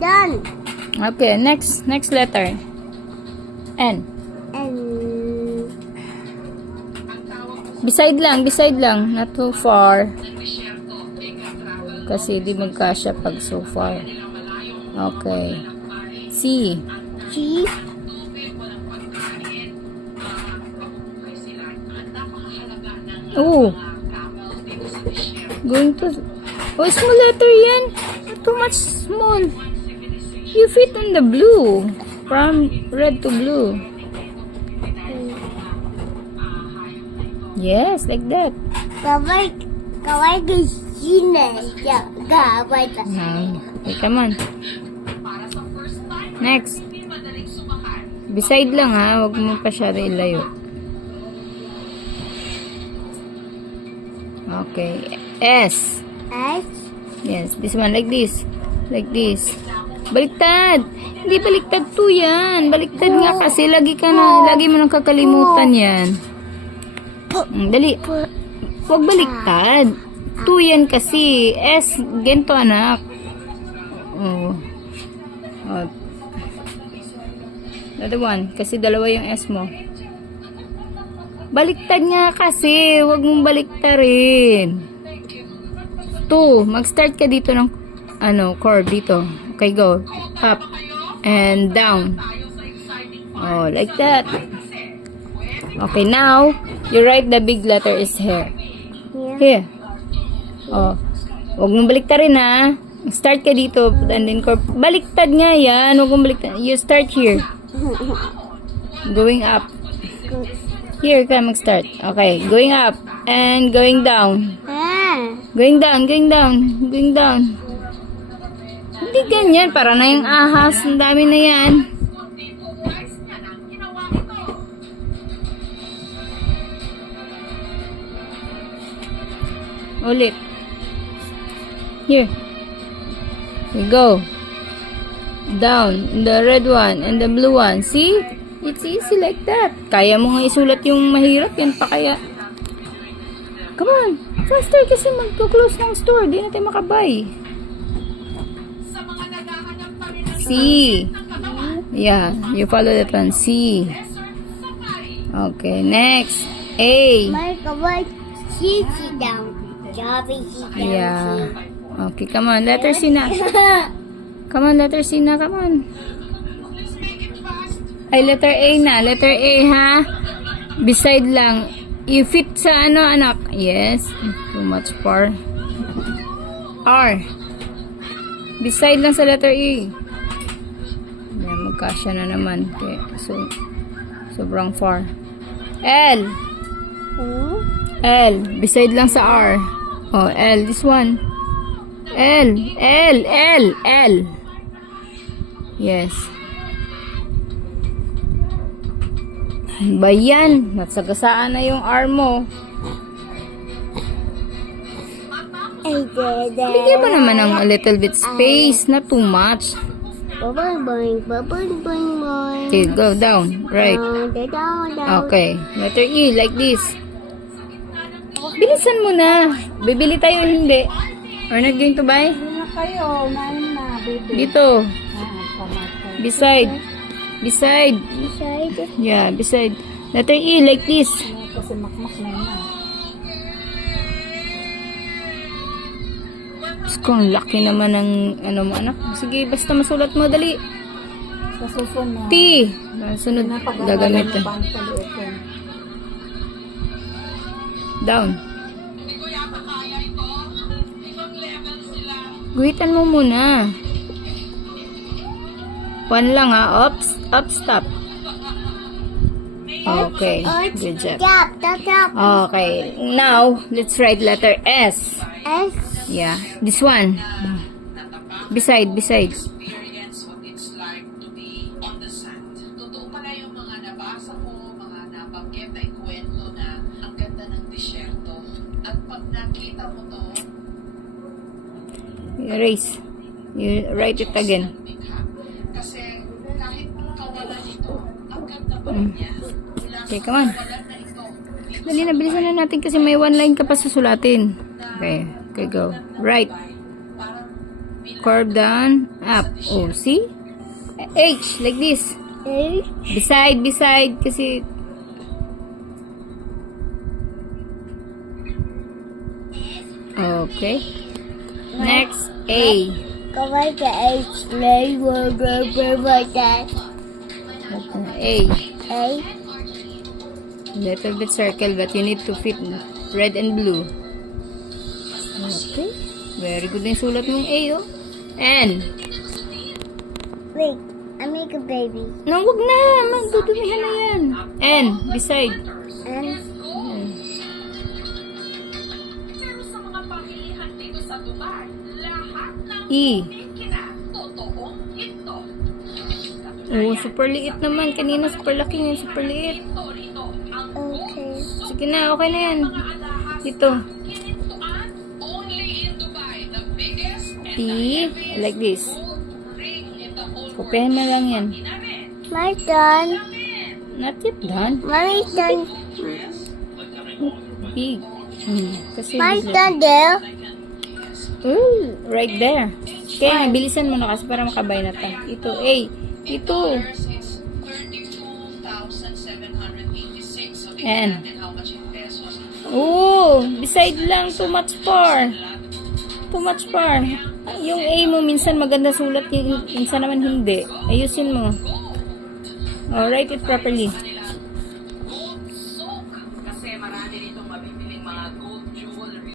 done. Okay, next letter. N. And Beside lang, not too far. Kasi di magkasya pag so far. Okay. C. G. Oh. Going to... Oh, small letter yan. Not too much small. You fit on the blue. From red to blue. Yes, like that. Kawai gisine. Gawai ta. Okay, come on. Next. Beside lang ha. Huwag mo pa siya ilayo. Okay. S. S. Yes, this one like this. Like this. Baliktad. Hindi baliktad to yan. Baliktad nga kasi lagi mo nang kakalimutan yan. Dali. Huwag baliktad. 2 yan kasi. S, ganito anak. Oh. Another one. Kasi dalawa yung S mo. Baliktad nga kasi. Huwag mong baliktarin. 2. Mag-start ka dito ng chord dito. Okay, go. Up. And down. Oh, like that. Okay, now, you write the big letter is here. Here. Oh. Huwag mong baliktarin ha. Start ka dito. And then, baliktad nga yan. Huwag mong baliktad. You start here. Going up. Here ka mag-start. Okay, going up. And going down. Going down, going down. Going down. Hindi ganyan. Para na yung ahas. Ang dami na yan. Ulit. Here. We go. Down. The red one and the blue one. See? It's easy like that. Kaya mo nga isulat yung mahirap. Yan pa kaya. Come on. Faster kasi mag-close ng store. Di natin makabay. C. Yeah. You follow that one. C. Okay. Next. A. Sit down. Yeah. Okay, come on. Letter C na. Come on, letter C na. Come on. Ay, letter A na. Letter A, ha? Beside lang. You fit sa anak? Yes. Too much far. R. Beside lang sa letter E. Yan, magkasya na naman. Okay. So, sobrang far. L. L. Beside lang sa R. Oh, L. This one. L. Yes. Ba yan? Nasagasaan na yung R mo. Bigyan mo naman ng a little bit space. Not too much. Okay, go down. Right. Okay. Letter E, like this. Bilisan mo na. Bibili tayo hindi. Or not going to buy? Kayo, Dito. Beside. Yeah, beside. Letter E, like this. Kasi makmak na yun. Ang laki naman ng mo anak. Sige, basta masulat mo, dali. Sa susunod. T. Sunod gagamit. Down. Guhitan mo muna. 1 lang ha. Up, stop. Okay. Good job. Okay. Now, let's write letter S. S. Yeah. This one. Beside. Experience what it's like to be on the sand. Totoo pala yung mga nabasa ko, mga nabanggit ay kwento na ang ganda ng disyerto. At pag nakita mo to, Erase. You write it again. kasi kahit kawalan ito, ang ganda pa rin niya. Okay, come on. Dali na, bilisan na natin kasi may 1 line ka pa susulatin. Okay, go. Right. curve down, up. Oh, see? H, like this. H. Beside, kasi... Okay. Next, A. Go like the H. Lay like that. A. A. Little bit circle, but you need to fit red and blue. Okay. Very good yung sulat mong A, oh. N. Wait, I make a baby. No, wag na. Magdudumihan na yan. N. Beside. And Yan. Pero sa mga pamilihan dito sa Dubai, lahat ng E. kumikina, totoong ito. Oh, super liit naman. Kanina super laki ngayon, super liit. Ito rito ang okay. Sige na, okay na yan. mga alahas Ito. kinintuan only in Dubai, the biggest and T. Like this. gold ring in the whole world. Kopihan mo lang yan. My done. Not yet done. Mommy's done. Big. Kasi Mine's done there. Ooh, right there. Kaya bilisan mo na kasi para makabay na tayo. Ito, A. Ito. It's 32,786. So And. tingnan natin how much in pesos. Oh, beside lang. Too much far. Too much far. Yung A mo, minsan maganda sulat. Minsan naman hindi. Ayusin mo. Oh, write it properly.